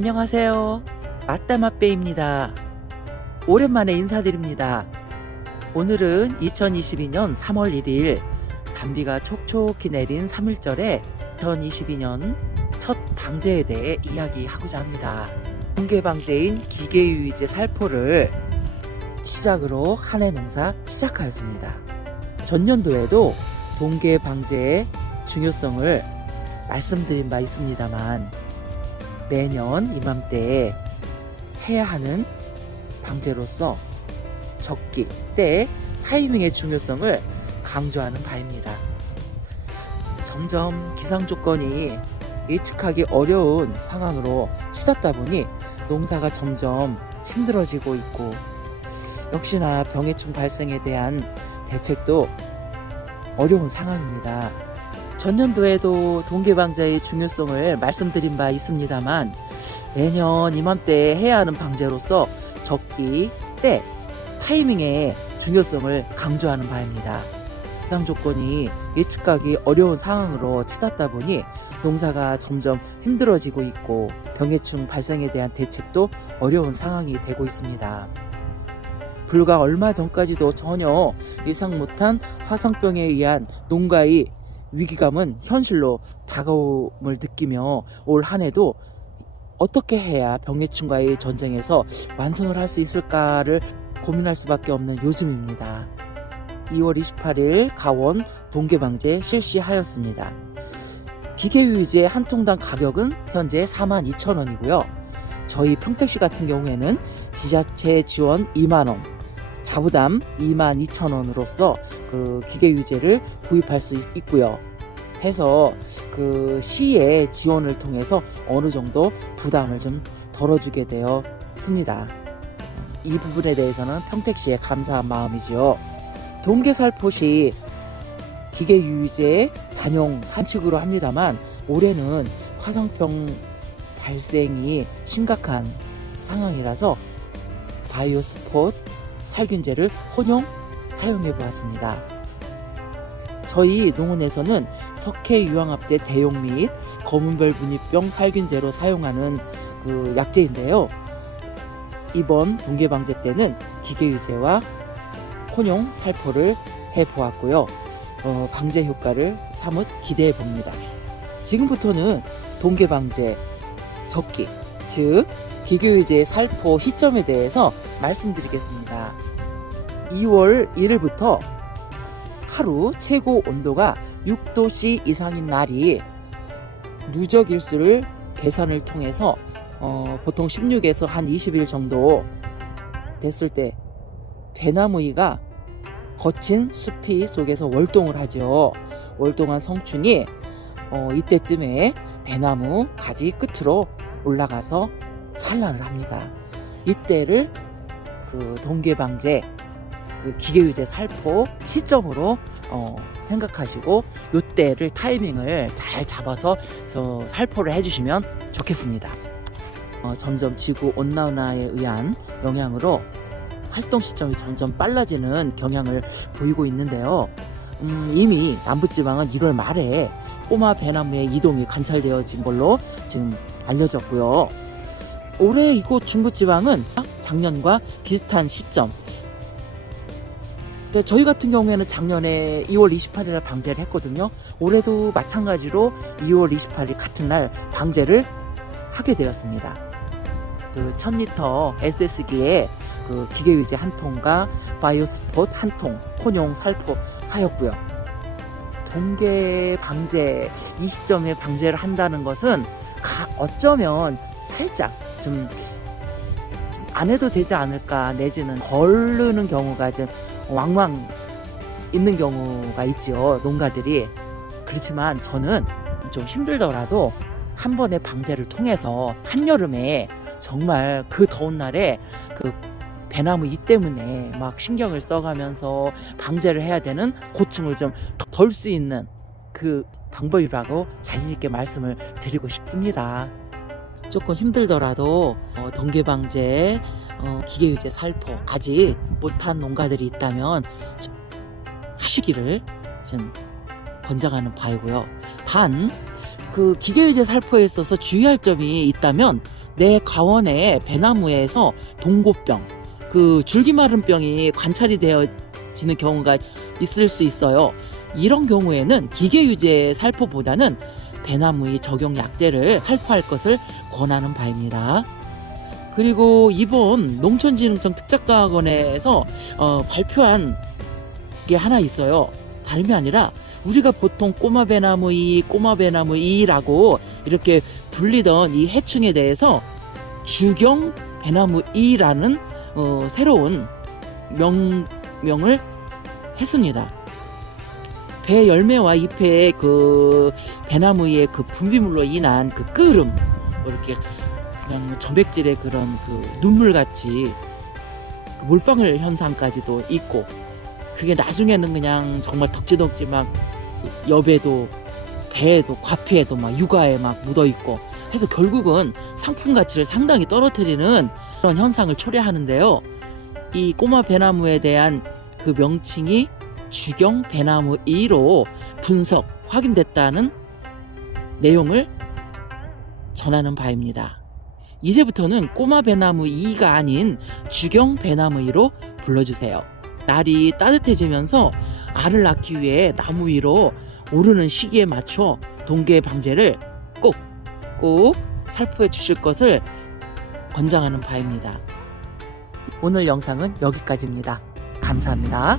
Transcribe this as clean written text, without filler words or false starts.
안녕하세요. 맛다맛배입니다. 오랜만에 인사드립니다. 오늘은 2022년 3월 1일 단비가 촉촉히 내린 3일절에 2022년 첫 방제에 대해 이야기하고자 합니다. 동계방제인 기계유의제 살포를 시작으로 한 해 농사 시작하였습니다. 전년도에도 동계방제의 중요성을 말씀드린 바 있습니다만 매년 이맘때에 해야 하는 방제로서 적기, 때, 타이밍의 중요성을 강조하는 바입니다. 점점 기상 조건이 예측하기 어려운 상황으로 치닫다 보니 농사가 점점 힘들어지고 있고 역시나 병해충 발생에 대한 대책도 어려운 상황입니다. 전년도에도 동계방제의 중요성을 말씀드린 바 있습니다만 매년 이맘때에 해야 하는 방제로서 적기, 때, 타이밍의 중요성을 강조하는 바입니다. 기상 조건이 예측하기 어려운 상황으로 치닫다 보니 농사가 점점 힘들어지고 있고 병해충 발생에 대한 대책도 어려운 상황이 되고 있습니다. 불과 얼마 전까지도 전혀 예상 못한 화상병에 의한 농가의 위기감은 현실로 다가옴을 느끼며 올 한 해도 어떻게 해야 병해충과의 전쟁에서 완성을 할 수 있을까를 고민할 수밖에 없는 요즘입니다. 2월 28일 가원 동계방제 실시하였습니다. 기계유의제 한 통당 가격은 현재 42,000원이고요. 저희 평택시 같은 경우에는 지자체 지원 2만원, 자부담 22,000원으로서 그 기계유의제를 구입할 수 있고요. 해서 그 시의 지원을 통해서 어느 정도 부담을 좀 덜어주게 되었습니다. 이 부분에 대해서는 평택시에 감사한 마음이지요. 동계살포시 기계유의제 단용 산칙으로 합니다만 올해는 화상병 발생이 심각한 상황이라서 바이오스폿 살균제를 혼용 사용해 보았습니다. 저희 농원에서는 석회유황합제 대용 및 검은별 분이병 살균제로 사용하는 그 약제인데요. 이번 동계방제 때는 기계유제와 혼용 살포를 해 보았고요. 방제 효과를 사뭇 기대해 봅니다. 지금부터는 동계방제 적기, 즉 기계유제 살포 시점에 대해서 말씀드리겠습니다. 2월 1일부터 하루 최고 온도가 6도씨 이상인 날이 누적일수를 계산을 통해서 보통 16에서 한 20일 정도 됐을 때 배나무이가 거친 숲이 속에서 월동을 하죠. 월동한 성충이 이때쯤에 배나무 가지 끝으로 올라가서 산란을 합니다. 이때를 그 동계방제 그 기계유제 살포 시점으로 생각하시고 이때를 타이밍을 잘 잡아서 살포를 해주시면 좋겠습니다. 점점 지구 온난화에 의한 영향으로 활동 시점이 점점 빨라지는 경향을 보이고 있는데요. 이미 남부지방은 1월 말에 꼬마 배나무의 이동이 관찰되어진 걸로 지금 알려졌고요. 올해 이곳 중부지방은 작년과 비슷한 시점. 저희 같은 경우에는 작년에 2월 28일 날 방제를 했거든요. 올해도 마찬가지로 2월 28일 같은 날 방제를 하게 되었습니다. 그 1000리터 SS기에 그 기계유제 한 통과 바이오스폿 한 통 혼용 살포하였고요. 동계 방제 이 시점에 방제를 한다는 것은 어쩌면 살짝 좀 안 해도 되지 않을까 내지는 거르는 경우가 좀 왕왕 있는 경우가 있지요, 농가들이. 그렇지만 저는 좀 힘들더라도 한 번의 방제를 통해서 한여름에 정말 그 더운 날에 그 배나무 이 때문에 막 신경을 써가면서 방제를 해야 되는 고충을 좀 덜 수 있는 그 방법이라고 자신있게 말씀을 드리고 싶습니다. 조금 힘들더라도 동계방제, 기계유제 살포 아직 못한 농가들이 있다면 좀 하시기를 좀 권장하는 바이고요. 단 그 기계유제 살포에 있어서 주의할 점이 있다면 내 가원의 배나무에서 동고병, 그 줄기마름병이 관찰이 되어지는 경우가 있을 수 있어요. 이런 경우에는 기계유제 살포보다는 배나무의 적용 약제를 살포할 것을 권하는 바입니다. 그리고 이번 농촌진흥청 특작과학원에서 발표한 게 하나 있어요. 다름이 아니라 우리가 보통 꼬마배나무이라고 이렇게 불리던 이 해충에 대해서 주경 배나무이라는 새로운 명명을 했습니다. 배 열매와 잎에 그 배나무의 그 분비물로 인한 그 끓음, 이렇게 그냥 점액질의 그런 그 눈물같이 그 물방울 현상까지도 있고, 그게 나중에는 그냥 정말 덕지덕지 막 엽에도 배에도 과피에도 막 육아에 막 묻어있고 해서 결국은 상품 가치를 상당히 떨어뜨리는 그런 현상을 초래하는데요. 이 꼬마 배나무에 대한 그 명칭이 주경 배나무이로 분석 확인됐다는 내용을 전하는 바입니다. 이제부터는 꼬마 배나무이가 아닌 주경 배나무이로 불러주세요. 날이 따뜻해지면서 알을 낳기 위해 나무 위로 오르는 시기에 맞춰 동계 방제를 꼭 살포해 주실 것을 권장하는 바입니다. 오늘 영상은 여기까지입니다. 감사합니다.